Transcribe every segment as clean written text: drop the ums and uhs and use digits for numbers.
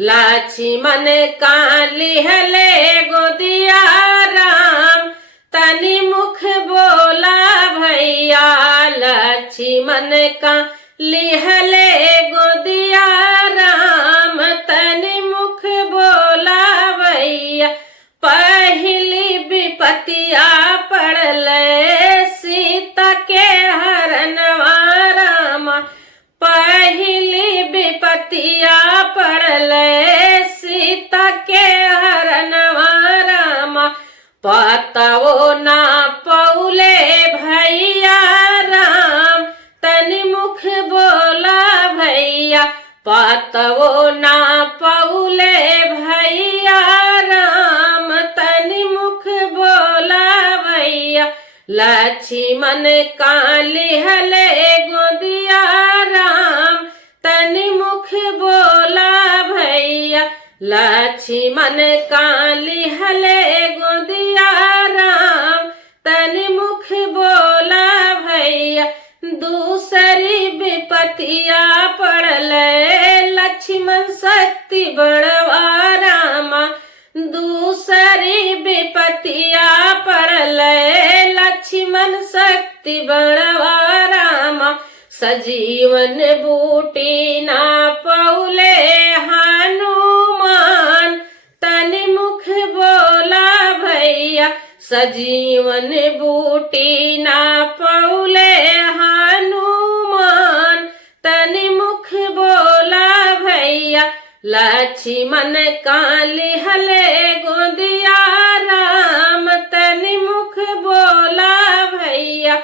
लक्ष्मण काली हले गोदिया राम तनि मुख बोला भैया। लक्ष्मण काली हले गोदिया राम तनि मुख बोला भैया। पहली विपतिया पड़ले सीता के हरनवा रामा। पहली विपतिया पड़ले सीता के हरनवा रामा। पतवो ना पौले भैया राम तनि मुख बोला भैया। पतवो ना पौले भैया राम तनि मुख बोला भैया। लक्ष्मण काली हले गोदिया राम तनि मुख बोला भैया। लक्ष्मण काली हले गोदिया राम तनि मुख बोला भैया। दूसरी विपतिया पड़ले लक्ष्मण शक्ति बड़वा रामा। दूसरी विपतिया पड़ले लक्ष्मण शक्ति बड़वा रामा। सजीवन बूटी ना पौले हनुमान तनि मुख बोला भैया। सजीवन बूटी ना पौले हनुमान तनि मुख बोला भैया। लक्ष्मण काली हले गोदिया राम तनि मुख बोला भैया।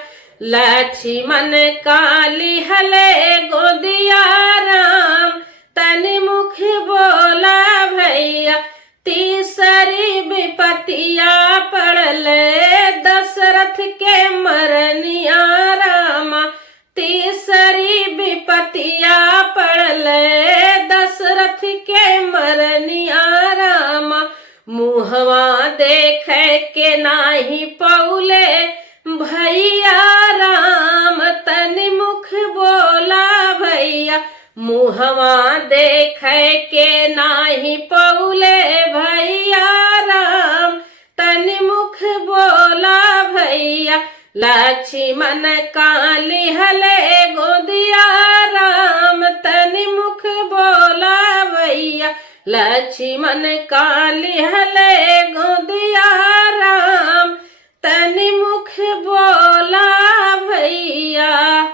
लक्ष्मण काली हले गोदिया राम तनि मुख बोला भैया। तीसरी विपतिया पड़ले दशरथ के मरनिया रामा। तीसरी विपतिया पड़ले दशरथ के मरनिया रामा। मुहवा देखे के नाही पौले भैया राम तनि मुख बोला भैया। मुहवा देखे के नाही पौले भैया राम तनि मुख बोला भैया। लक्ष्मण काली हले गोदिया राम तनि मुख बोला भैया। लक्ष्मण काली